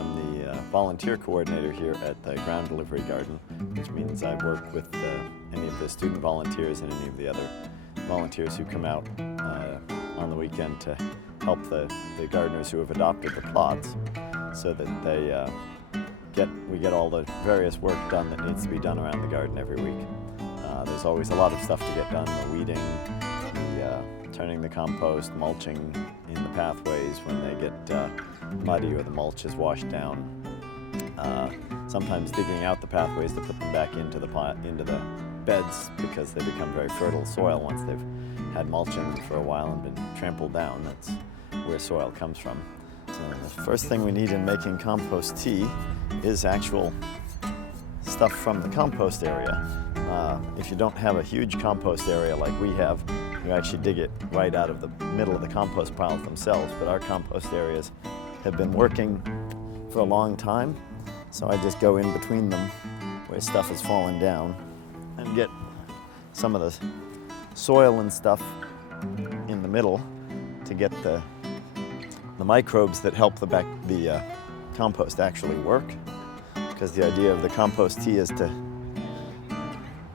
I'm the volunteer coordinator here at the Ground Delivery Garden, which means I work with any of the student volunteers and any of the other volunteers who come out on the weekend to help the gardeners who have adopted the plots, so that we get all the various work done that needs to be done around the garden every week. There's always a lot of stuff to get done: the weeding, turning the compost, mulching in the pathways when they get muddy or the mulch is washed down. Sometimes digging out the pathways to put them back into the beds, because they become very fertile soil once they've had mulch in them for a while and been trampled down. That's where soil comes from. So the first thing we need in making compost tea is actual stuff from the compost area. If you don't have a huge compost area like we have, you actually dig it right out of the middle of the compost piles themselves. But our compost areas have been working for a long time, so I just go in between them where stuff has fallen down and get some of the soil and stuff in the middle to get the microbes that help the compost actually work. Because the idea of the compost tea is to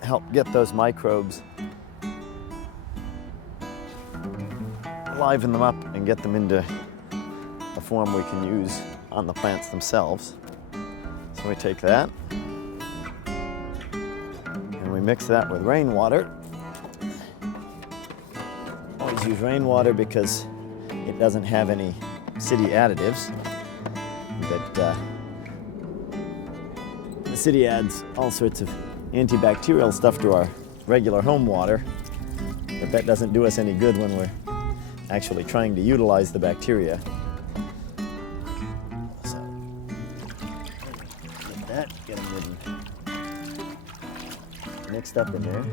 help get those microbes, liven them up and get them into a form we can use on the plants themselves. So we take that and we mix that with rainwater. Always use rainwater because it doesn't have any city additives. But the city adds all sorts of antibacterial stuff to our regular home water, but that doesn't do us any good when we're actually trying to utilize the bacteria. So, get that, get them mixed up in there.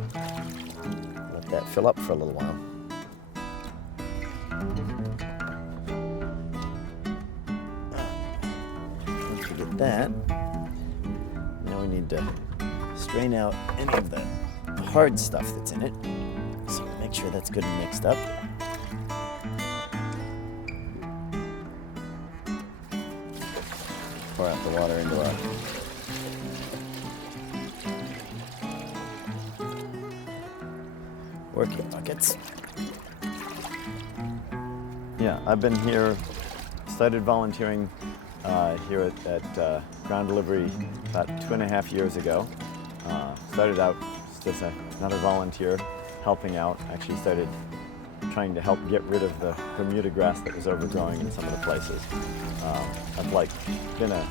Let that fill up for a little while. Once we get that, now we need to strain out any of the hard stuff that's in it. So make sure that's good and mixed up. Pour out the water into our working buckets. Yeah, I've been here, started volunteering here at Ground Delivery about 2.5 years ago. Started out just as another volunteer helping out. Actually started trying to help get rid of the Bermuda grass that was overgrowing in some of the places. I've been an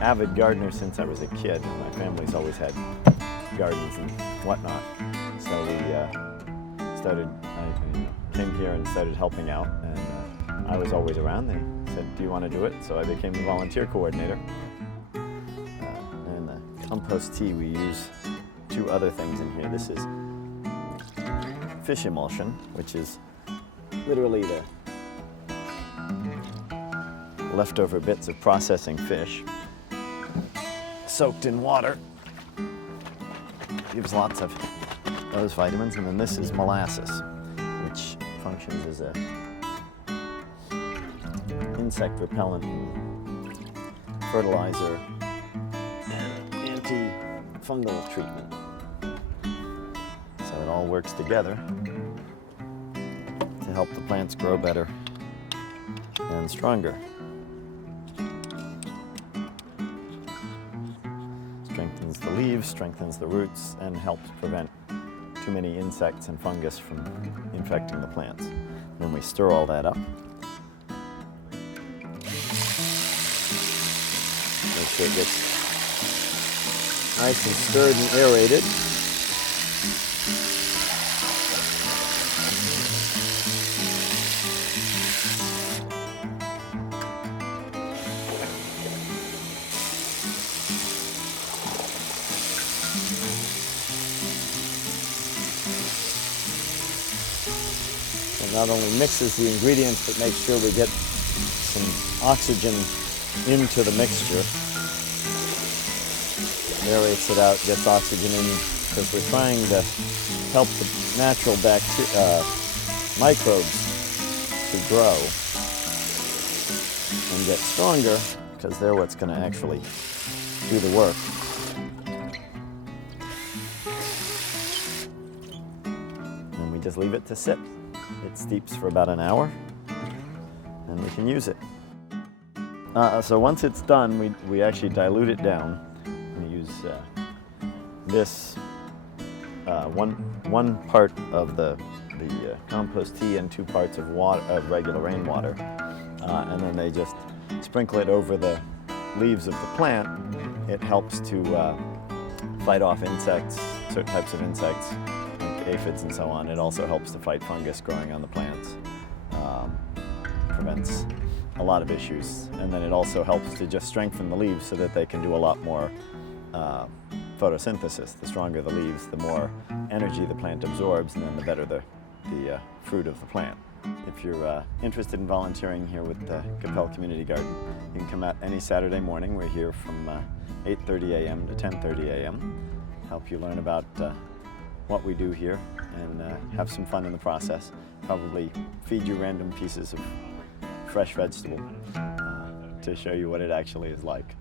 avid gardener since I was a kid. My family's always had gardens and whatnot. So I came here and started helping out, and I was always around. They said, "Do you want to do it?" So I became the volunteer coordinator. And the compost tea, we use 2 other things in here. This is fish emulsion, which is literally the leftover bits of processing fish soaked in water. Gives lots of those vitamins. And then this is molasses, which functions as a insect repellent, fertilizer, and anti-fungal treatment. So it all works together to help the plants grow better and stronger. Strengthens the leaves, strengthens the roots, and helps prevent too many insects and fungus from infecting the plants. Then we stir all that up. Make sure it gets nice and stirred and aerated. It not only mixes the ingredients, but makes sure we get some oxygen into the mixture. Aerates it out, gets oxygen in, because we're trying to help the natural microbes to grow and get stronger, because they're what's going to actually do the work. And we just leave it to sit. It steeps for about an hour, and we can use it. So once it's done, we actually dilute it down. We use this one part of the compost tea and 2 parts of regular rainwater, and then they just sprinkle it over the leaves of the plant. It helps to fight off insects, certain types of insects, like aphids and so on. It also helps to fight fungus growing on the plants, prevents a lot of issues, and then it also helps to just strengthen the leaves so that they can do a lot more photosynthesis. The stronger the leaves, the more energy the plant absorbs, and then the better the fruit of the plant. If you're interested in volunteering here with the Coppell Community Garden, you can come out any Saturday morning. We're here from 8:30 a.m. to 10:30 a.m. Help you learn about what we do here and have some fun in the process. Probably feed you random pieces of fresh vegetable to show you what it actually is like.